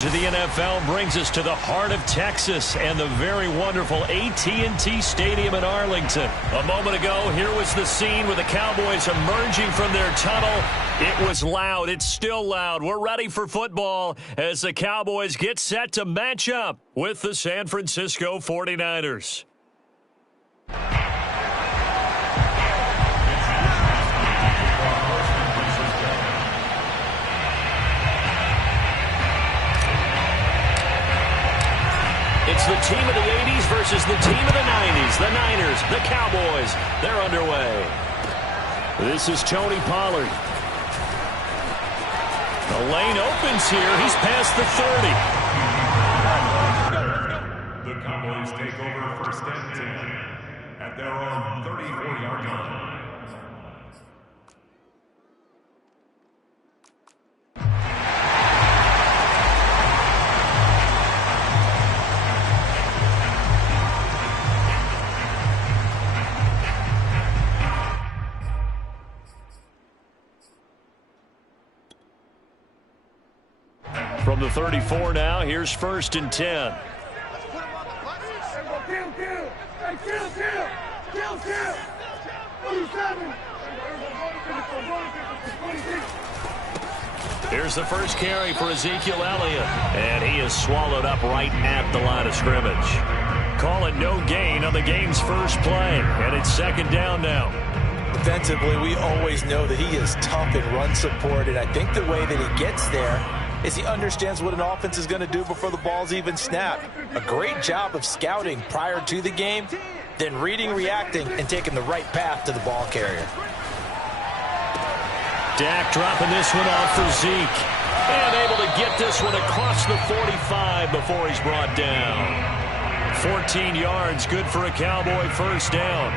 To the NFL brings us to the heart of Texas and the very wonderful AT&T Stadium in Arlington. A moment ago, here was the scene with the Cowboys emerging from their tunnel. It was loud. It's still loud. We're ready for football as the Cowboys get set to match up with the San Francisco 49ers. It's the team of the 80s versus the team of the 90s. The Niners, the Cowboys, they're underway. This is Tony Pollard. The lane opens here. He's past the 30. The Cowboys take over first and 10 at their own 34-yard line. From the 34 now, here's first and 10. Here's the first carry for Ezekiel Elliott, and he is swallowed up right at the line of scrimmage. Call it no gain on the game's first play, and it's second down now. Defensively, we always know that he is tough in run support, and I think the way that he gets there is he understands what an offense is going to do before the ball's even snapped. A great job of scouting prior to the game, then reading, reacting, and taking the right path to the ball carrier. Dak dropping this one off for Zeke, and able to get this one across the 45 before he's brought down. 14 yards, good for a Cowboy first down.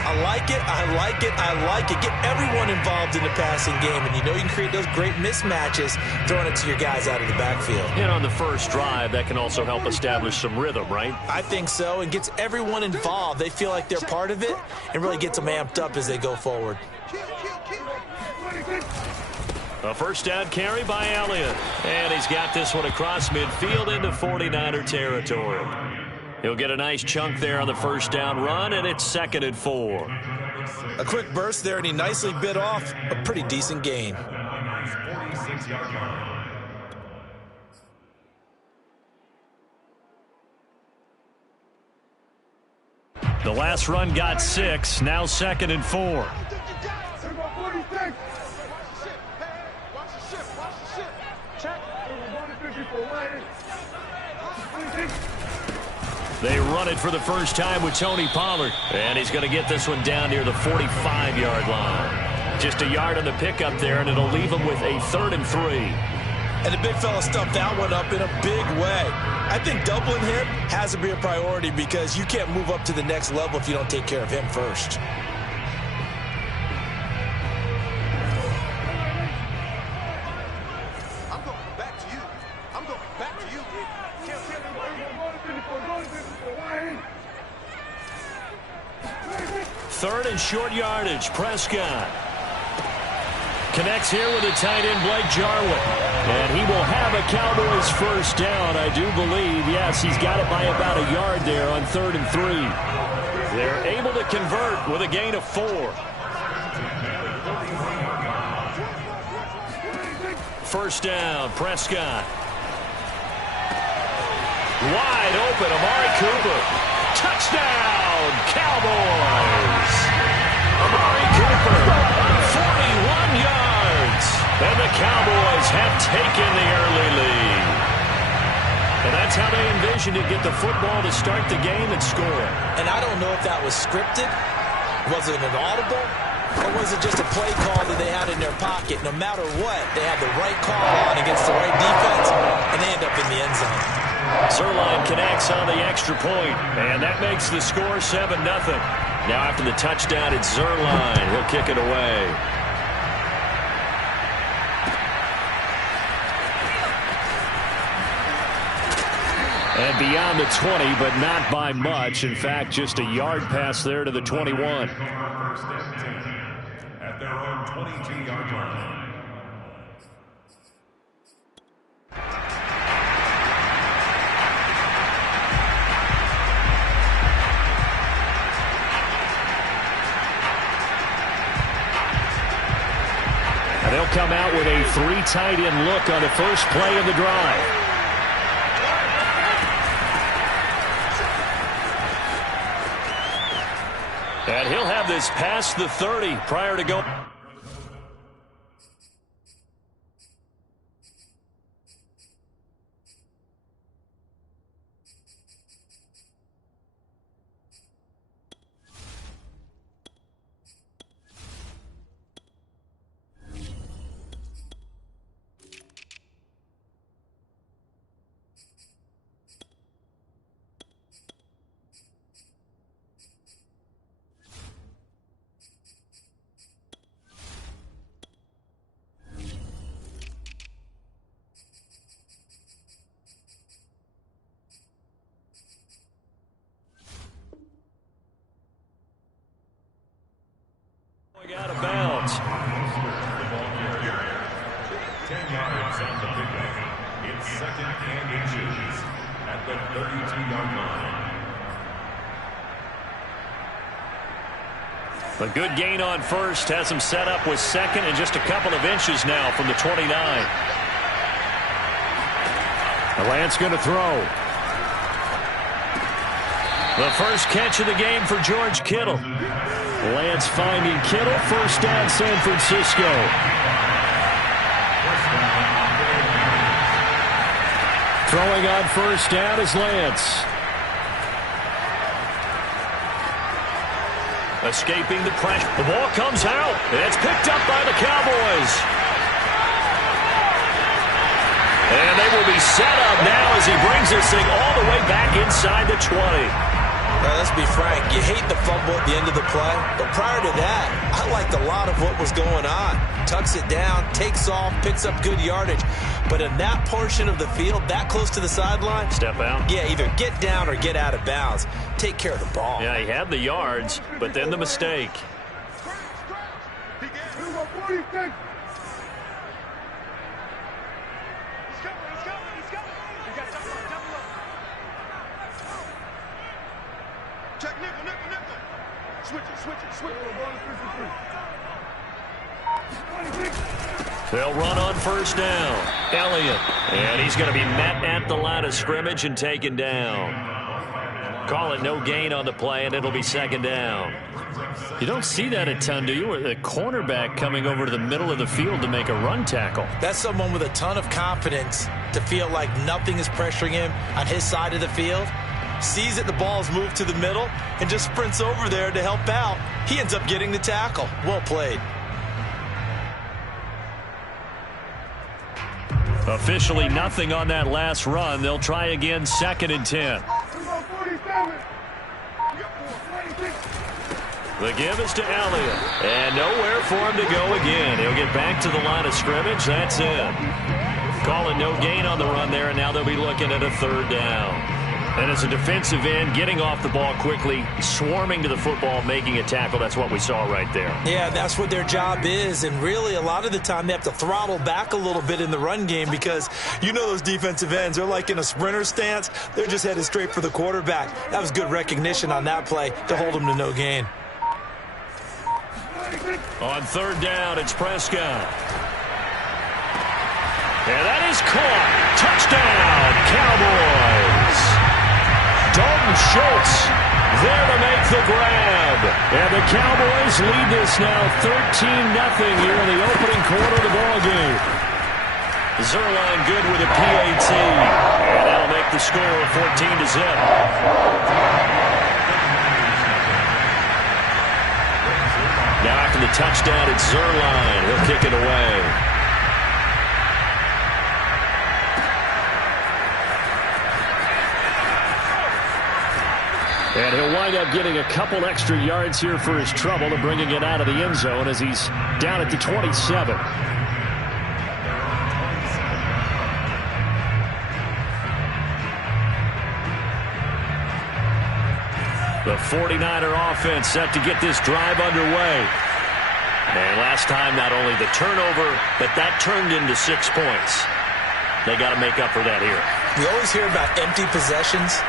I like it, I like it, I like it. Get everyone involved in the passing game, and you know you can create those great mismatches throwing it to your guys out of the backfield. And on the first drive, that can also help establish some rhythm, right? I think so, and gets everyone involved. They feel like they're part of it and really gets them amped up as they go forward. A first down carry by Elliott, and he's got this one across midfield into 49er territory. He'll get a nice chunk there on the first down run, and it's second and 4. A quick burst there, and he nicely bit off a pretty decent gain. The last run got 6, now second and 4. They run it for the first time with Tony Pollard. And he's going to get this one down near the 45-yard line. Just a yard on the pickup there, and it'll leave him with a 3rd and 3. And the big fella stuffed that one up in a big way. I think doubling him has to be a priority because you can't move up to the next level if you don't take care of him first. Third and short yardage. Prescott connects here with a tight end, Blake Jarwin. And he will have a Cowboys first down, I do believe. Yes, he's got it by about a yard there on 3rd and 3. They're able to convert with a gain of 4. First down, Prescott. Wide open, Amari Cooper. Touchdown, Cowboys! Amari Cooper, 41 yards. And the Cowboys have taken the early lead. And that's how they envisioned to get the football to start the game and score. And I don't know if that was scripted. Was it an audible? Or was it just a play call that they had in their pocket? No matter what, they had the right call on against the right defense, and they end up in the end zone. Zuerlein connects on the extra point, and that makes the score 7-0. Now after the touchdown, it's Zuerlein. He'll kick it away. And beyond the 20, but not by much. In fact, just a yard pass there to the 21. At their own 22-yard line. three tight end look on the first play of the drive. And he'll have this past the 30 prior to going. Out of bounds. 10 yards on the pickup. It's second and inches at the 32-yard line. A good gain on first. Has him set up with second and just a couple of inches now from the 29. Lance going to throw. The first catch of the game for George Kittle. Lance finding Kittle. First down, San Francisco. Throwing on first down is Lance. Escaping the pressure. The ball comes out. It's picked up by the Cowboys. And they will be set up now as he brings this thing all the way back inside the 20. Let's be frank, you hate the fumble at the end of the play, but prior to that, I liked a lot of what was going on. Tucks it down, takes off, picks up good yardage. But in that portion of the field, that close to the sideline, step out. Yeah, either get down or get out of bounds. Take care of the ball. Yeah, he had the yards, but then the mistake. They'll run on first down. Elliott. And he's going to be met at the line of scrimmage and taken down. Call it no gain on the play, and it'll be second down. You don't see that a ton, do you? A cornerback coming over to the middle of the field to make a run tackle. That's someone with a ton of confidence to feel like nothing is pressuring him on his side of the field. Sees that the ball's moved to the middle and just sprints over there to help out. He ends up getting the tackle. Well played. Officially nothing on that last run. They'll try again, second and 10. The give is to Elliott. And nowhere for him to go again. He'll get back to the line of scrimmage. That's it. Call it no gain on the run there, and now they'll be looking at a third down. And as a defensive end, getting off the ball quickly, swarming to the football, making a tackle, that's what we saw right there. Yeah, that's what their job is, and really a lot of the time they have to throttle back a little bit in the run game because you know those defensive ends, they're like in a sprinter stance. They're just headed straight for the quarterback. That was good recognition on that play to hold them to no gain. On third down, it's Prescott. And that is caught. Touchdown, Cowboys. Dalton Schultz there to make the grab. And the Cowboys lead this now 13-0 here in the opening quarter of the ballgame. Zuerlein good with a PAT. And that'll make the score 14-0. Now after the touchdown, it's Zuerlein. He'll kick it away. And he'll wind up getting a couple extra yards here for his trouble and bringing it out of the end zone as he's down at the 27. The 49er offense set to get this drive underway. And last time, not only the turnover, but that turned into 6 points. They got to make up for that here. We always hear about empty possessions,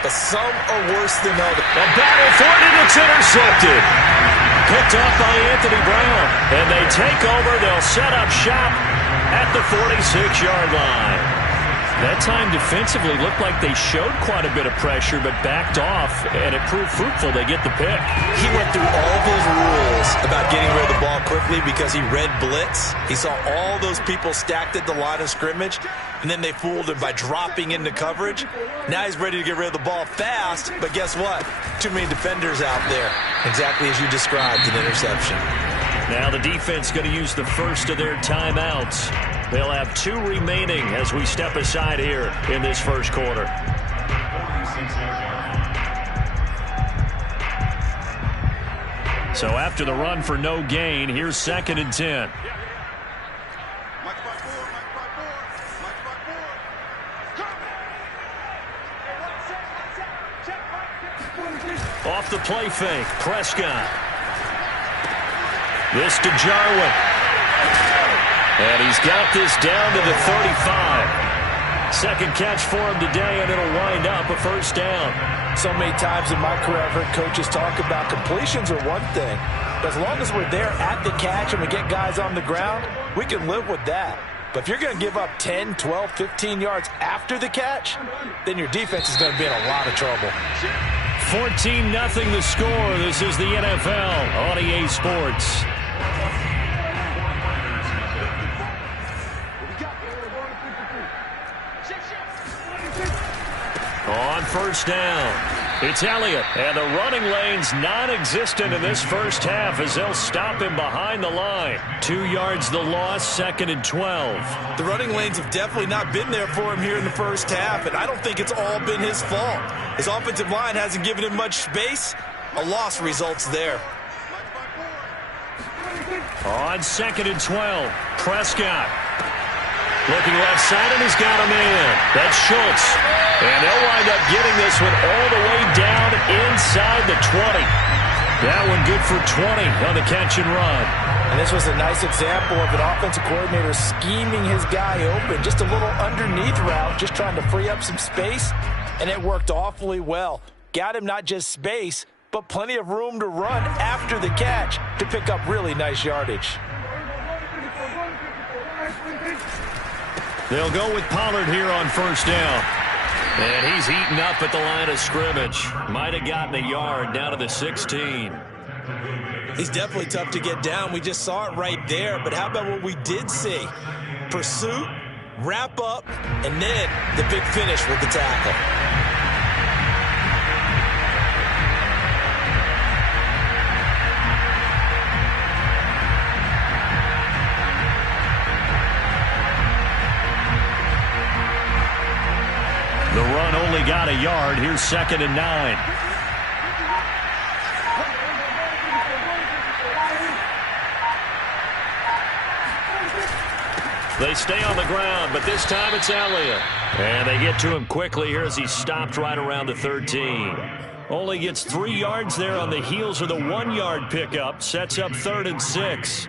but some are worse than others. A battle for it, and it's intercepted. Picked up by Anthony Brown. And they take over. They'll set up shop at the 46-yard line. That time defensively looked like they showed quite a bit of pressure but backed off, and it proved fruitful. They get the pick. He went through all those rules about getting rid of the ball quickly because he read blitz. He saw all those people stacked at the line of scrimmage, and then they fooled him by dropping into coverage. Now he's ready to get rid of the ball fast, but guess what? Too many defenders out there. Exactly as you described, an interception. Now the defense going to use the first of their timeouts. They'll have 2 remaining as we step aside here in this first quarter. So after the run for no gain, here's 2nd and 10. Off the play fake, Prescott. This to Jarwin. And he's got this down to the 35. Second catch for him today, and it'll wind up a first down. So many times in my career, I've heard coaches talk about completions are one thing. But as long as we're there at the catch and we get guys on the ground, we can live with that. But if you're going to give up 10, 12, 15 yards after the catch, then your defense is going to be in a lot of trouble. 14-0 the score. This is the NFL on EA Sports. On first down, it's Elliott, and the running lane's non-existent in this first half as they'll stop him behind the line. 2 yards the loss, 2nd and 12. The running lanes have definitely not been there for him here in the first half, and I don't think it's all been his fault. His offensive line hasn't given him much space. A loss results there. On 2nd and 12, Prescott. Looking left side, and he's got him in. That's Schultz. And they'll wind up getting this one all the way down inside the 20. That one good for 20 on the catch and run. And this was a nice example of an offensive coordinator scheming his guy open. Just a little underneath route, just trying to free up some space, and it worked awfully well. Got him not just space, but plenty of room to run after the catch to pick up really nice yardage. They'll go with Pollard here on first down. And he's eaten up at the line of scrimmage. Might have gotten a yard down to the 16. He's definitely tough to get down. We just saw it right there. But how about what we did see? Pursuit, wrap up, and then the big finish with the tackle. The run only got a yard. Here's 2nd and 9. They stay on the ground, but this time it's Elliott. And they get to him quickly here as he stopped right around the 13. Only gets 3 yards there on the heels of the 1-yard pickup. Sets up 3rd and 6.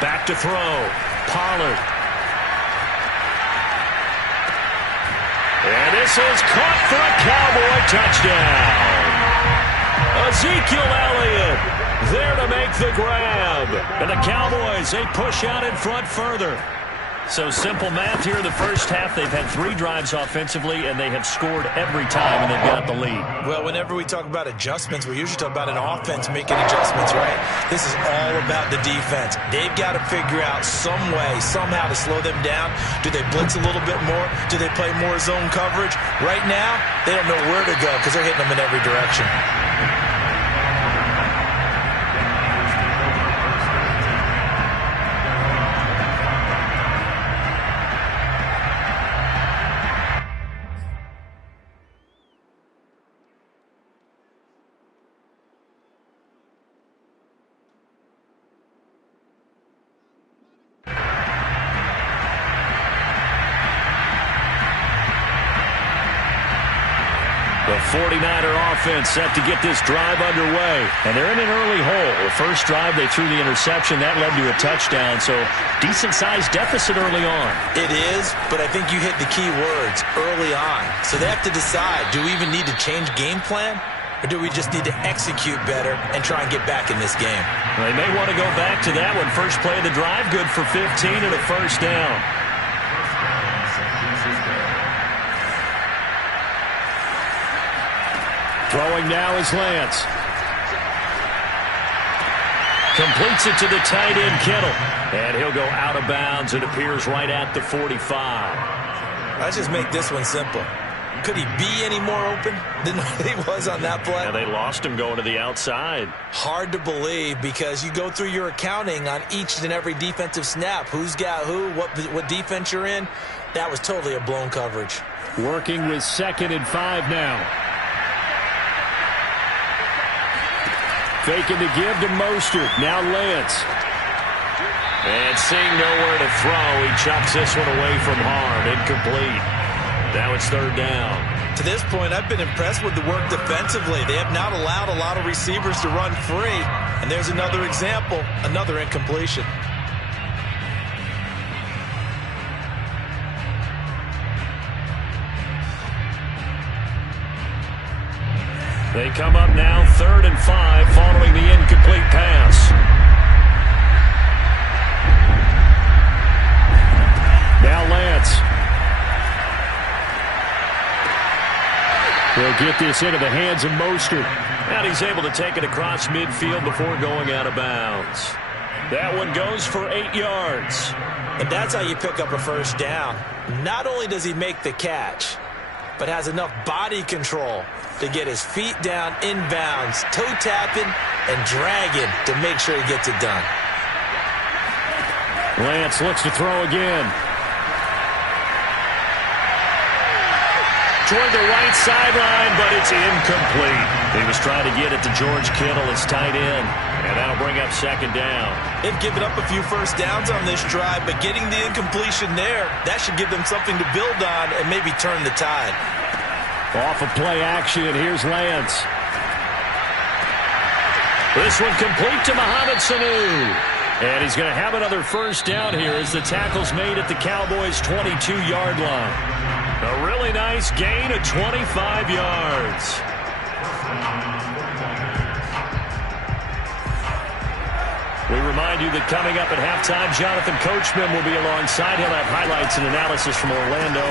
Back to throw. Pollard. And this is caught for a Cowboy touchdown. Ezekiel Elliott there to make the grab. And the Cowboys, they push out in front further. So simple math here in the first half. They've had 3 drives offensively, and they have scored every time, and they've got the lead. Well, whenever we talk about adjustments, we usually talk about an offense making adjustments, right? This is all about the defense. They've got to figure out some way, somehow to slow them down. Do they blitz a little bit more? Do they play more zone coverage? Right now, they don't know where to go because they're hitting them in every direction. 49er offense set to get this drive underway. And they're in an early hole. The first drive, they threw the interception. That led to a touchdown, so decent-sized deficit early on. It is, but I think you hit the key words, early on. So they have to decide, do we even need to change game plan? Or do we just need to execute better and try and get back in this game? They may want to go back to that one. First play of the drive, good for 15 and a first down. Throwing now is Lance. Completes it to the tight end, Kittle. And he'll go out of bounds. It appears right at the 45. Let's just make this one simple. Could he be any more open than he was on that play? And they lost him going to the outside. Hard to believe because you go through your accounting on each and every defensive snap. Who's got who, what defense you're in. That was totally a blown coverage. Working with 2nd and 5 now. Faking the give to Mostert. Now Lance. And seeing nowhere to throw, he chucks this one away from harm. Incomplete. Now it's 3rd down. To this point, I've been impressed with the work defensively. They have not allowed a lot of receivers to run free. And there's another example, another incompletion. They come up now 3rd and 5 following the incomplete pass. Now Lance. He'll get this into the hands of Mostert. And he's able to take it across midfield before going out of bounds. That one goes for 8 yards. And that's how you pick up a first down. Not only does he make the catch, but has enough body control to get his feet down inbounds, toe tapping and dragging to make sure he gets it done. Lance looks to throw again. Toward the right sideline, but it's incomplete. He was trying to get it to George Kittle, his tight end, and that'll bring up 2nd down. They've given up a few first downs on this drive, but getting the incompletion there, that should give them something to build on and maybe turn the tide. Off of play action, here's Lance. This one complete to Mohamed Sanu. And he's going to have another first down here as the tackle's made at the Cowboys' 22-yard line. A really nice gain of 25 yards. We remind you that coming up at halftime, Jonathan Coachman will be alongside. He'll have highlights and analysis from Orlando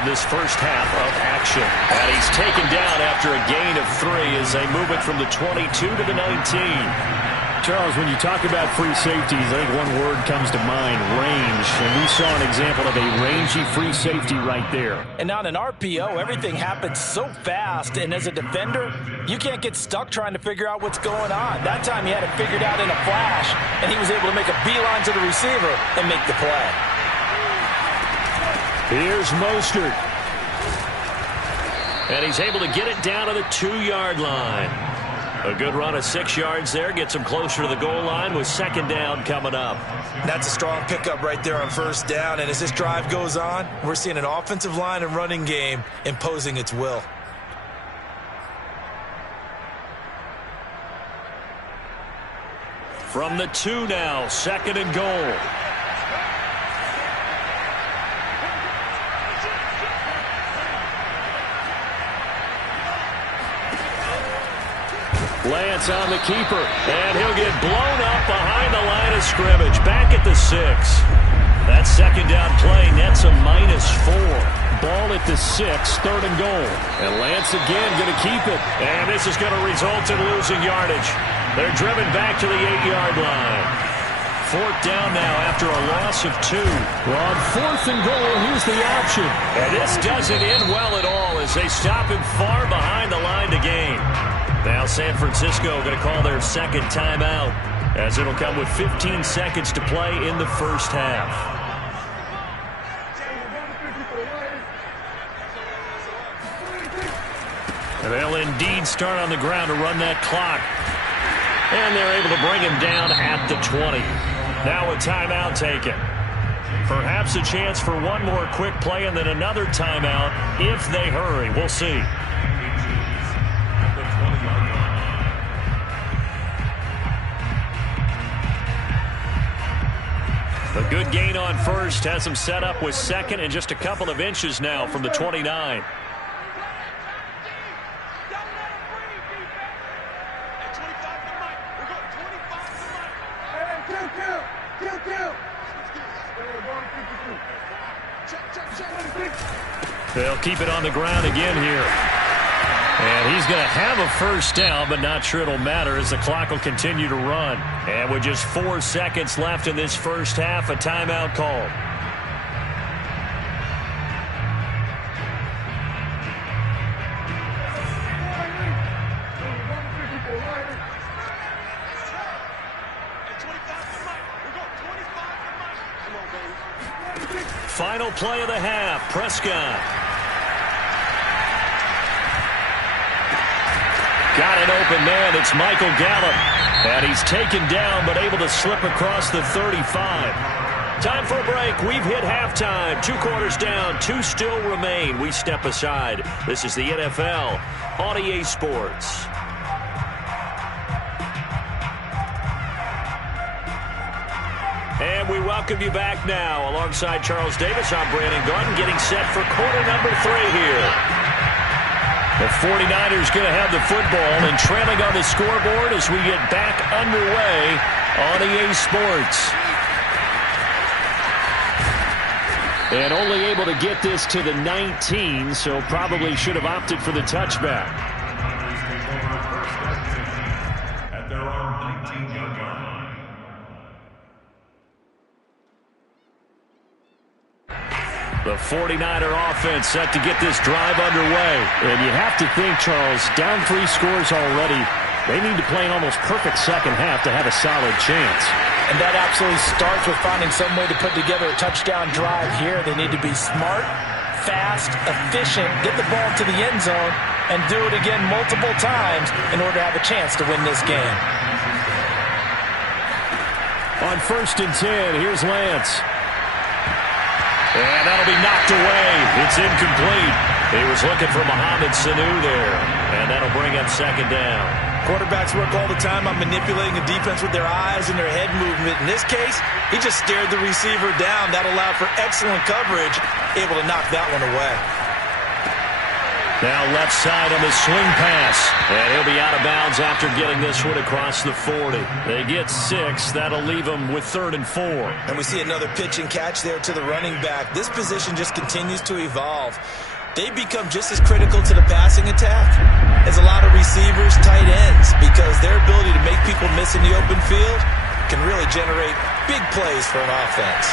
of this first half of action. And he's taken down after a gain of 3 as they move it from the 22 to the 19. Charles, when you talk about free safeties, I think one word comes to mind, range. And we saw an example of a rangy free safety right there. And on an RPO, everything happens so fast. And as a defender, you can't get stuck trying to figure out what's going on. That time he had it figured out in a flash, and he was able to make a beeline to the receiver and make the play. Here's Mostert. And he's able to get it down to the 2-yard line. A good run of 6 yards there. Gets him closer to the goal line with 2nd down coming up. That's a strong pickup right there on first down. And as this drive goes on, we're seeing an offensive line and running game imposing its will. From the 2 now, 2nd and goal. Lance on the keeper, and he'll get blown up behind the line of scrimmage. Back at the 6. That 2nd down play nets a -4. Ball at the 6, 3rd and goal. And Lance again going to keep it. And this is going to result in losing yardage. They're driven back to the 8-yard line. 4th down now after a loss of 2. Well, on 4th and goal, here's the option. And this doesn't end well at all as they stop him far behind the line to gain. Now San Francisco going to call their 2nd timeout as it'll come with 15 seconds to play in the first half. And they'll indeed start on the ground to run that clock. And they're able to bring him down at the 20. Now a timeout taken. Perhaps a chance for one more quick play and then another timeout if they hurry. We'll see. A good gain on first has him set up with second and just a couple of inches now from the 29. They'll keep it on the ground again here. And he's going to have a first down, but not sure it'll matter as the clock will continue to run. And with just 4 seconds left in this first half, a timeout called. Final play of the half, Prescott. Got an open man. It's Michael Gallup. And he's taken down, but able to slip across the 35. Time for a break. We've hit halftime. 2 quarters down. 2 still remain. We step aside. This is the NFL on EA Sports. And we welcome you back now. Alongside Charles Davis, I'm Brandon Garden, getting set for quarter number 3 here. The 49ers going to have the football and trailing on the scoreboard as we get back underway on EA Sports. And only able to get this to the 19, so probably should have opted for the touchback. At their own 19-yard line. The 49er offense set to get this drive underway. And you have to think, Charles, down 3 scores already. They need to play an almost perfect second half to have a solid chance. And that absolutely starts with finding some way to put together a touchdown drive here. They need to be smart, fast, efficient, get the ball to the end zone, and do it again multiple times in order to have a chance to win this game. On 1st and 10, here's Lance. And that'll be knocked away. It's incomplete. He was looking for Mohamed Sanu there. And that'll bring up 2nd down. Quarterbacks work all the time on manipulating the defense with their eyes and their head movement. In this case, he just stared the receiver down. That allowed for excellent coverage, able to knock that one away. Now left side on the swing pass. And he'll be out of bounds after getting this one across the 40. They get 6. That'll leave them with 3rd and 4. And we see another pitch and catch there to the running back. This position just continues to evolve. They become just as critical to the passing attack as a lot of receivers, tight ends, because their ability to make people miss in the open field can really generate big plays for an offense.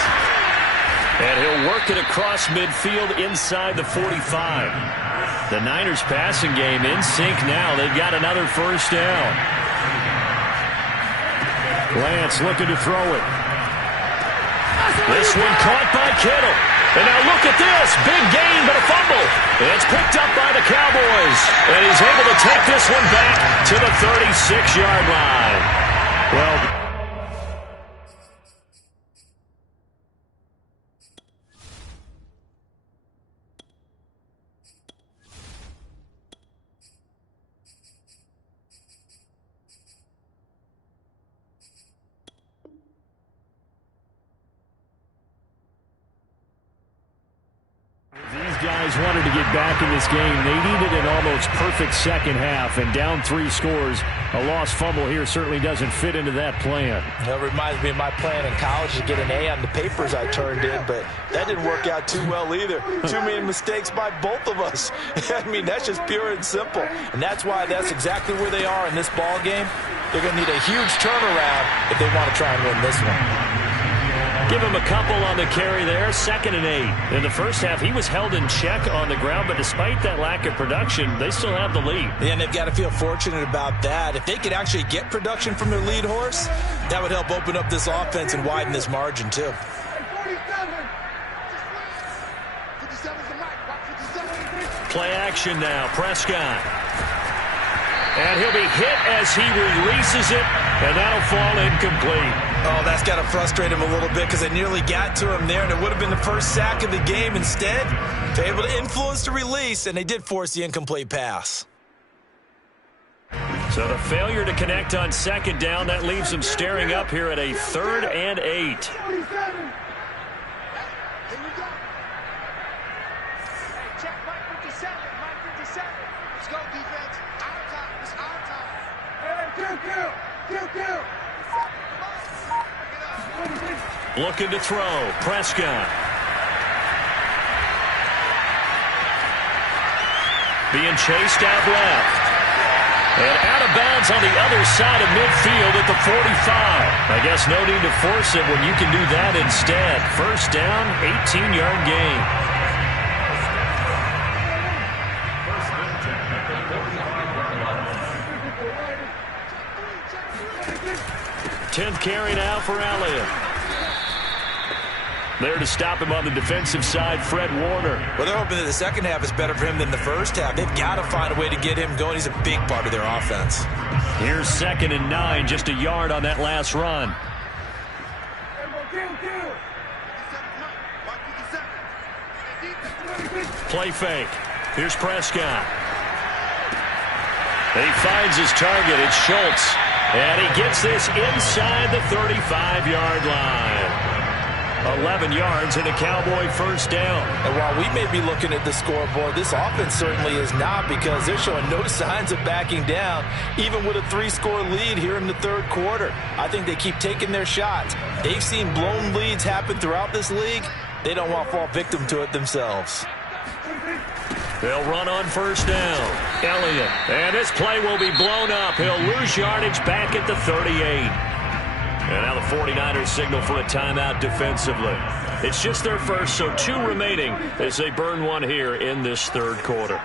And he'll work it across midfield inside the 45. The Niners passing game in sync now. They've got another first down. Lance looking to throw it. This one caught by Kittle. And now look at this. Big gain, but a fumble. It's picked up by the Cowboys. And he's able to take this one back to the 36-yard line. Well, guys wanted to get back in this game. They needed an almost perfect second half, and down 3 scores. A lost fumble here certainly doesn't fit into that plan. That reminds me of my plan in college to get an A on the papers I turned in, but that didn't work out too well either. Too many mistakes by both of us. I mean, that's just pure and simple. And that's why that's exactly where they are in this ball game. They're going to need a huge turnaround if they want to try and win this one. Give him a couple on the carry there. 2nd and 8. In the first half, he was held in check on the ground, but despite that lack of production, they still have the lead. And they've got to feel fortunate about that. If they could actually get production from their lead horse, that would help open up this offense and widen this margin, too. Play action now. Prescott. And he'll be hit as he releases it, and that'll fall incomplete. Oh, that's got to frustrate him a little bit because they nearly got to him there, and it would have been the first sack of the game. Instead, they're able to influence the release, and they did force the incomplete pass. So the failure to connect on 2nd down, that leaves them staring up here at a 3rd and 8. Let's go, defense. Our time. It's our time. Looking to throw. Prescott. Being chased out left. And out of bounds on the other side of midfield at the 45. I guess no need to force it when you can do that instead. First down, 18-yard gain. 10th carry now for Elliott. There to stop him on the defensive side, Fred Warner. Well, they're hoping that the second half is better for him than the first half. They've got to find a way to get him going. He's a big part of their offense. Here's 2nd and 9, just a yard on that last run. Play fake. Here's Prescott. He finds his target. It's Schultz. And he gets this inside the 35-yard line. 11 yards and a Cowboy first down. And while we may be looking at the scoreboard, this offense certainly is not, because they're showing no signs of backing down, even with a 3-score lead here in the third quarter. I think they keep taking their shots. They've seen blown leads happen throughout this league. They don't want to fall victim to it themselves. They'll run on first down. Elliott. And this play will be blown up. He'll lose yardage back at the 38. And now the 49ers signal for a timeout defensively. It's just their first, so 2 remaining as they burn one here in this third quarter.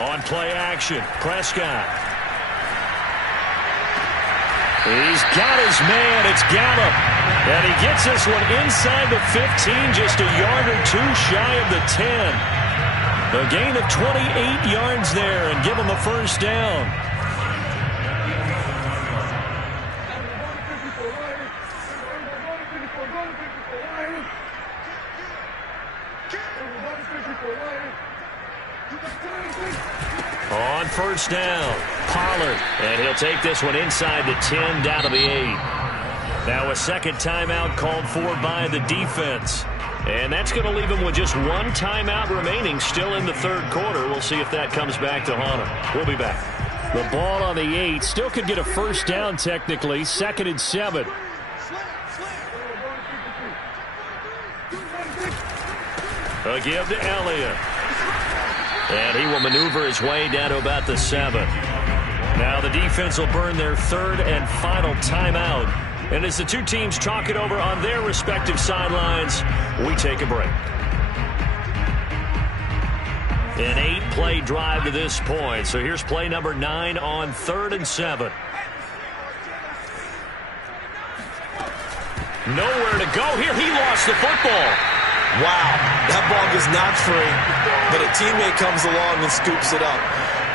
On play action, Prescott. He's got his man. It's Gallup. And he gets this one inside the 15, just a yard or 2 shy of the 10. A gain of 28 yards there and give him a first down. On first down, Pollard, and he'll take this one inside the 10, down to the 8. Now a second timeout called for by the defense. And that's going to leave him with just 1 timeout remaining still in the third quarter. We'll see if that comes back to haunt him. We'll be back. The ball on the 8, still could get a first down technically, 2nd and 7. A give to Elliott. And he will maneuver his way down to about the 7. Now the defense will burn their 3rd and final timeout. And as the 2 teams talk it over on their respective sidelines, we take a break. An 8-play drive to this point. So here's play number 9 on 3rd and 7. Nowhere to go here. He lost the football. Wow, that ball is not free, but a teammate comes along and scoops it up.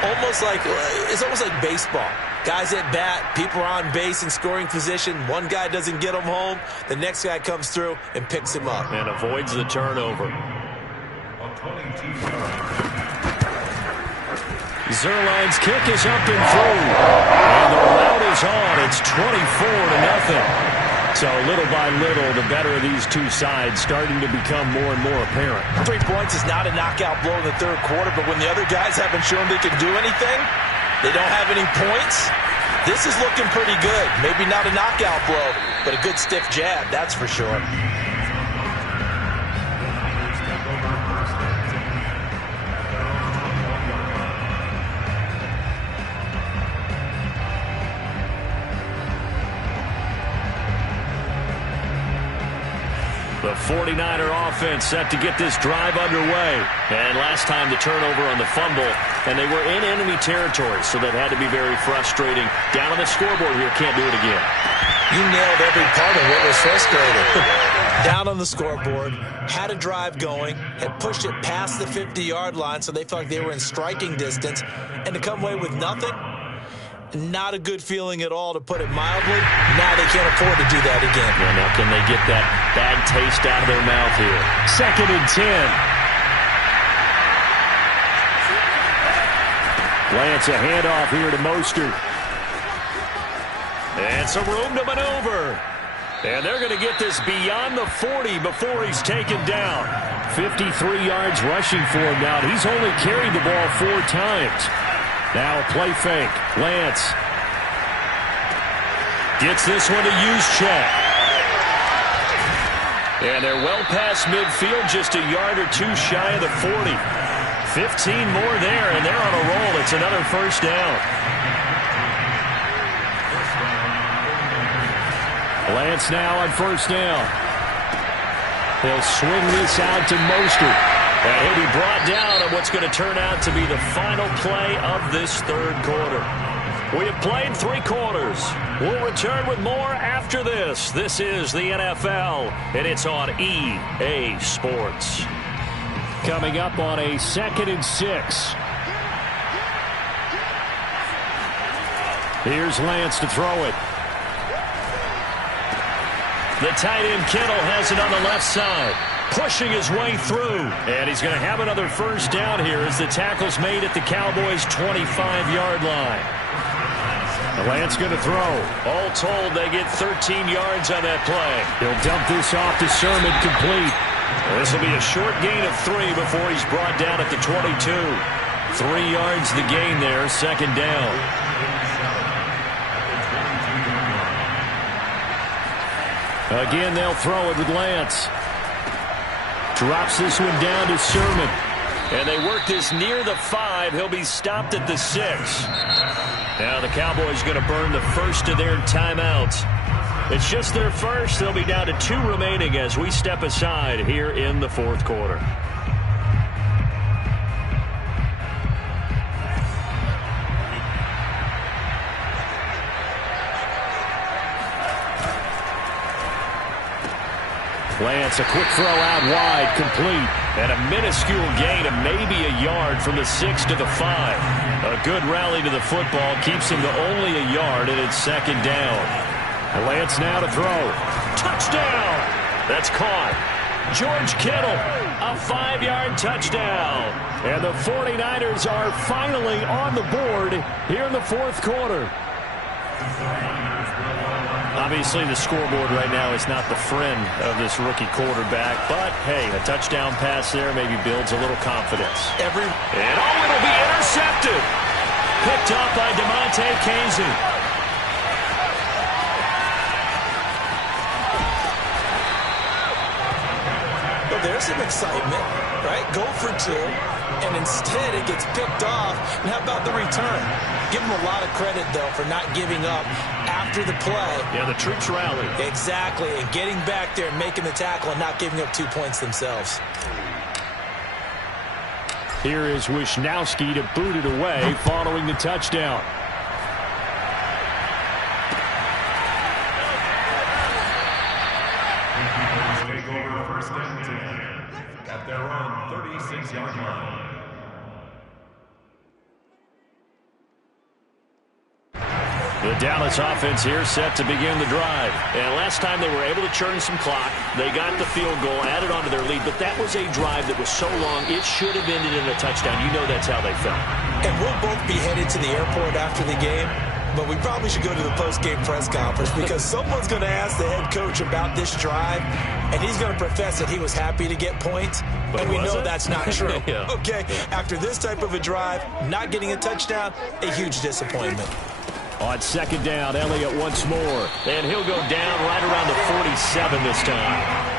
It's almost like baseball. Guys at bat, people are on base in scoring position. One guy doesn't get him home. The next guy comes through and picks him up. And avoids the turnover. Zuerlein's kick is up and through. And the route is on. It's 24-0. So little by little, the better of these 2 sides starting to become more and more apparent. 3 points is not a knockout blow in the third quarter, but when the other guys haven't shown they can do anything, they don't have any points, this is looking pretty good. Maybe not a knockout blow, but a good stiff jab, that's for sure. The 49er offense set to get this drive underway. And last time the turnover on the fumble, and they were in enemy territory, so that had to be very frustrating. Down on the scoreboard here, can't do it again. You nailed every part of what was frustrating. Down on the scoreboard, had a drive going, had pushed it past the 50-yard line, so they felt like they were in striking distance, and to come away with nothing, not a good feeling at all, to put it mildly. Now they can't afford to do that again. Well, now can they get that bad taste out of their mouth here? 2nd and 10. Lance a handoff here to Mostert. And some room to maneuver. And they're going to get this beyond the 40 before he's taken down. 53 yards rushing for him now. He's only carried the ball 4 times. Now a play fake. Lance gets this one to Juszczyk. And they're well past midfield, just a yard or 2 shy of the 40. 15 more there, and they're on a roll. It's another first down. Lance now on first down. He'll swing this out to Mostert. And he'll be brought down on what's going to turn out to be the final play of this third quarter. We have played 3 quarters. We'll return with more after this. This is the NFL, and it's on EA Sports. Coming up on a 2nd and 6. Here's Lance to throw it. The tight end Kittle has it on the left side, pushing his way through. And he's going to have another first down here as the tackle's made at the Cowboys' 25-yard line. Lance going to throw. All told, they get 13 yards on that play. He'll dump this off to Sermon, complete. This will be a short gain of 3 before he's brought down at the 22. 3 yards the gain there, 2nd down. Again, they'll throw it with Lance. Drops this one down to Sermon. And they work this near the 5. He'll be stopped at the 6. Now the Cowboys going to burn the first of their timeouts. It's just their first. They'll be down to 2 remaining as we step aside here in the 4th quarter. Lance, a quick throw out wide, complete. And a minuscule gain of maybe a yard from the 6 to the 5. A good rally to the football keeps him to only a yard, and it's 2nd down. Lance now to throw. Touchdown! That's caught. George Kittle, a 5-yard touchdown. And the 49ers are finally on the board here in the 4th quarter. Obviously, the scoreboard right now is not the friend of this rookie quarterback. But, hey, a touchdown pass there maybe builds a little confidence. And, it'll be intercepted. Picked up by Damontae Kazee. Well, there's some excitement, right? Go for 2. And instead, it gets picked off. And how about the return? Give him a lot of credit, though, for not giving up after the play. Yeah, the troops rally. Exactly, and getting back there and making the tackle and not giving up 2 points themselves. Here is Wisnowski to boot it away following the touchdown. Take over 1st and 10 at their own 36-yard line. The Dallas offense here set to begin the drive. And last time they were able to churn some clock. They got the field goal, added onto their lead. But that was a drive that was so long, it should have ended in a touchdown. You know that's how they felt. And we'll both be headed to the airport after the game. But we probably should go to the post-game press conference because someone's going to ask the head coach about this drive, and he's going to profess that he was happy to get points, and we know that's not true. Yeah. Okay, after this type of a drive, not getting a touchdown, a huge disappointment. On 2nd down, Elliott once more. And he'll go down right around the 47 this time.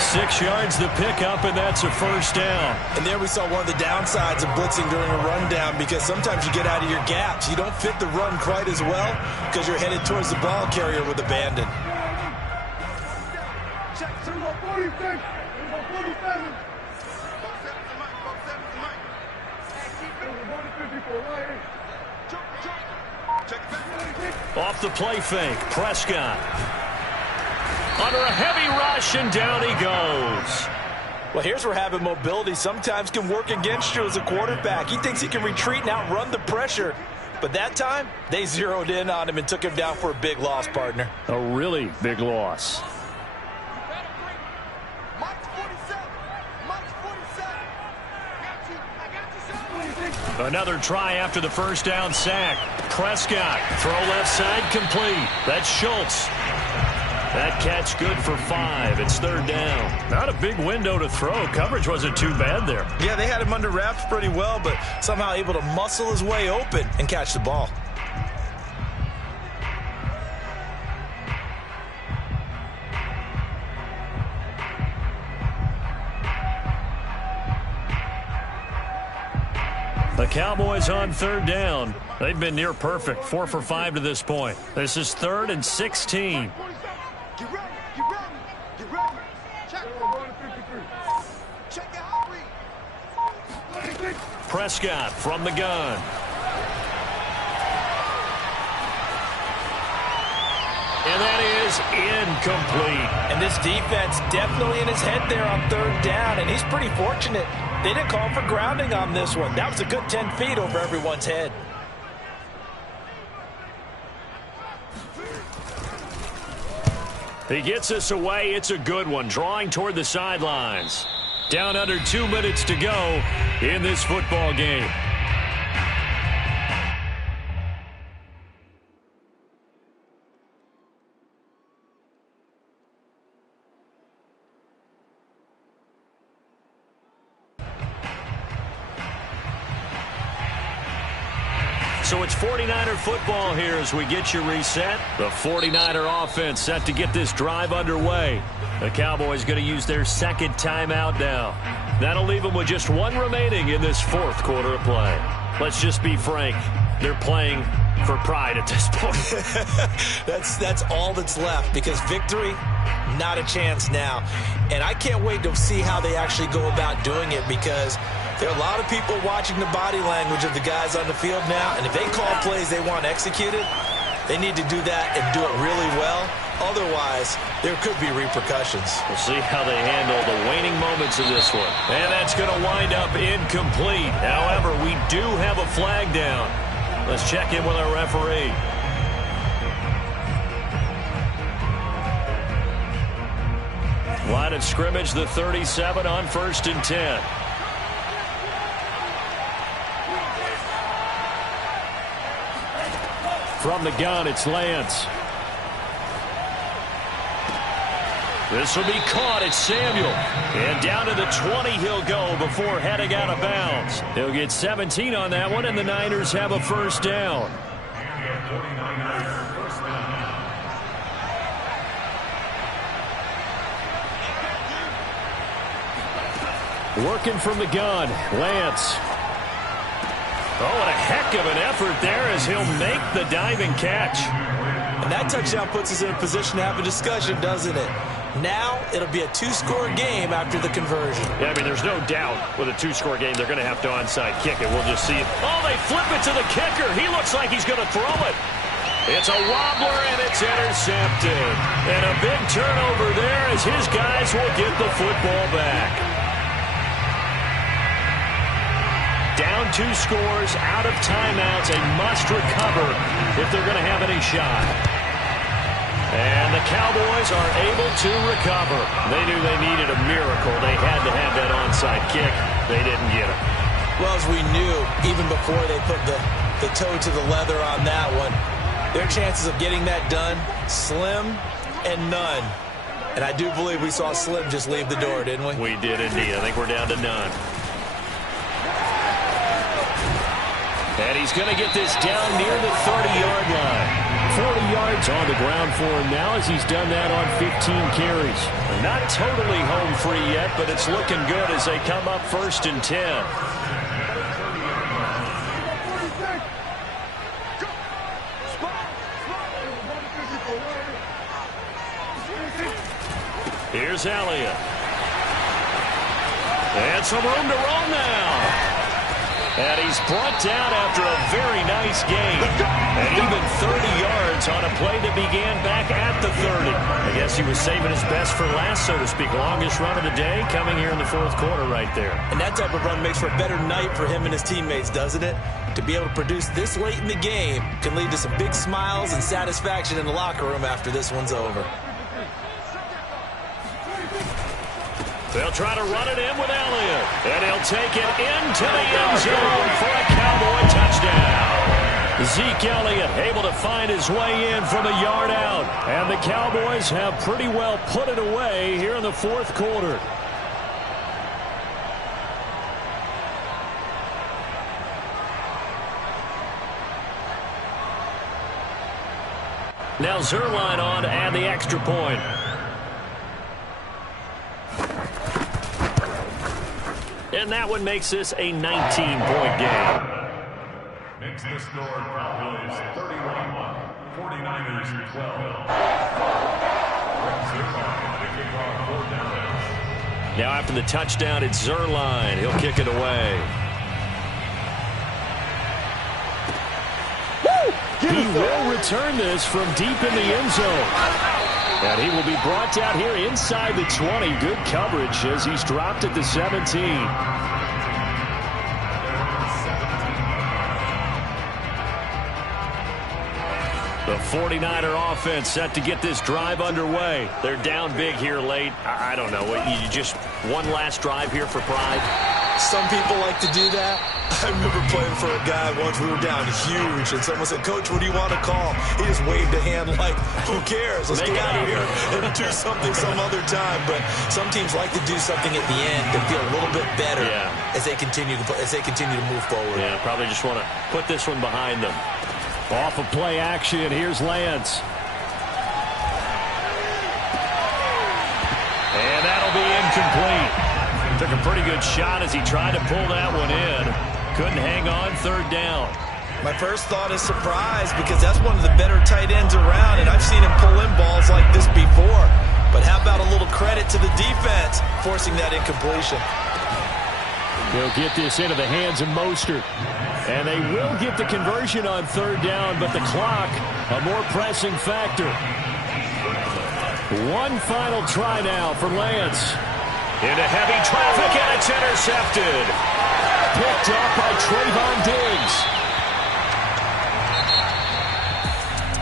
6 yards the pickup, and that's a first down. And there we saw one of the downsides of blitzing during a rundown because sometimes you get out of your gaps. You don't fit the run quite as well because you're headed towards the ball carrier with abandon. Off the play fake, Prescott. Under a heavy rush, and down he goes. Well, here's where having mobility sometimes can work against you as a quarterback. He thinks he can retreat and outrun the pressure. But that time, they zeroed in on him and took him down for a big loss, partner. A really big loss. Another try after the first down sack. Prescott, throw left side, complete. That's Schultz. That catch good for 5. It's 3rd down. Not a big window to throw. Coverage wasn't too bad there. Yeah, they had him under wraps pretty well, but somehow able to muscle his way open and catch the ball. The Cowboys on 3rd down. They've been near perfect, 4 for 5 to this point. This is 3rd and 16. Get ready, get ready, get ready. Check. Check your hot read. Prescott from the gun. And that is incomplete. And this defense definitely in his head there on 3rd down, and he's pretty fortunate. They didn't call for grounding on this one. That was a good 10 feet over everyone's head. He gets us away. It's a good one. Drawing toward the sidelines. Down under 2 minutes to go in this football game. So it's 49er football here as we get you reset. The 49er offense set to get this drive underway. The Cowboys going to use their 2nd timeout now. That'll leave them with just 1 remaining in this 4th quarter of play. Let's just be frank. They're playing for pride at this point. That's all that's left, because victory, not a chance now. And I can't wait to see how they actually go about doing it, because there are a lot of people watching the body language of the guys on the field now, and if they call plays they want executed, they need to do that and do it really well. Otherwise, there could be repercussions. We'll see how they handle the waning moments of this one. And that's going to wind up incomplete. However, we do have a flag down. Let's check in with our referee. Line of scrimmage, the 37 on 1st and 10. From the gun, it's Lance. This will be caught. It's Samuel. And down to the 20 he'll go before heading out of bounds. He'll get 17 on that one, and the Niners have a 1st down. Working from the gun, Lance. Oh, what a heck of an effort there as he'll make the diving catch. And that touchdown puts us in a position to have a discussion, doesn't it? Now it'll be a 2-score game after the conversion. Yeah, I mean, there's no doubt with a 2-score game they're going to have to onside kick it. We'll just see it. Oh, they flip it to the kicker. He looks like he's going to throw it. It's a wobbler, and it's intercepted. And a big turnover there as his guys will get the football back. Down 2 scores, out of timeouts, a must recover if they're going to have any shot. And the Cowboys are able to recover. They knew they needed a miracle. They had to have that onside kick. They didn't get it. Well, as we knew, even before they put the toe to the leather on that one, their chances of getting that done, slim and none. And I do believe we saw Slim just leave the door, didn't we? We did indeed. I think we're down to none. And he's going to get this down near the 30-yard line. 40 yards on the ground for him now as he's done that on 15 carries. Not totally home free yet, but it's looking good as they come up 1st and 10. Here's Elliott. And some room to run now. And he's brought down after a very nice game. And even 30 yards on a play that began back at the 30. I guess he was saving his best for last, so to speak. Longest run of the day coming here in the 4th quarter right there. And that type of run makes for a better night for him and his teammates, doesn't it? To be able to produce this late in the game can lead to some big smiles and satisfaction in the locker room after this one's over. They'll try to run it in with Elliott. And he'll take it into the end zone for a Cowboy touchdown. Zeke Elliott able to find his way in from a yard out. And the Cowboys have pretty well put it away here in the fourth quarter. Now Zuerlein on to add the extra point. And that one makes this a 19-point game. Makes the score Cowboys 31, 49ers 12. Now after the touchdown, it's Zuerlein. He'll kick it away. He will return this from deep in the end zone. And he will be brought down here inside the 20. Good coverage as he's dropped at the 17. The 49er offense set to get this drive underway. They're down big here late. I don't know. You just one last drive here for pride? Some people like to do that. I remember playing for a guy once. We were down huge, and someone said, "Coach, what do you want to call?" He just waved a hand like, "Who cares? Let's get out of here and do something some other time." But some teams like to do something at the end to feel a little bit better as they continue to move forward. Yeah, probably just want to put this one behind them. Off of play action, here's Lance. And that'll be incomplete. Took a pretty good shot as he tried to pull that one in. Couldn't hang on, third down. My first thought is surprise, because that's one of the better tight ends around, and I've seen him pull in balls like this before. But how about a little credit to the defense forcing that incompletion? He'll get this into the hands of Mostert. And they will get the conversion on third down, but the clock, a more pressing factor. One final try now for Lance. Into heavy traffic, and it's intercepted. Picked up by Trayvon Diggs.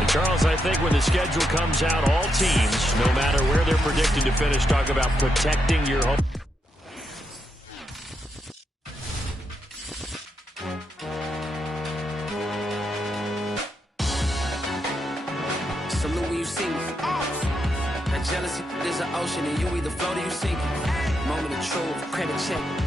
And Charles, I think when the schedule comes out, all teams, no matter where they're predicted to finish, talk about protecting your home. Salute when you see me. That jealousy is an ocean, and you either float or you sink. Moment of truth, credit check.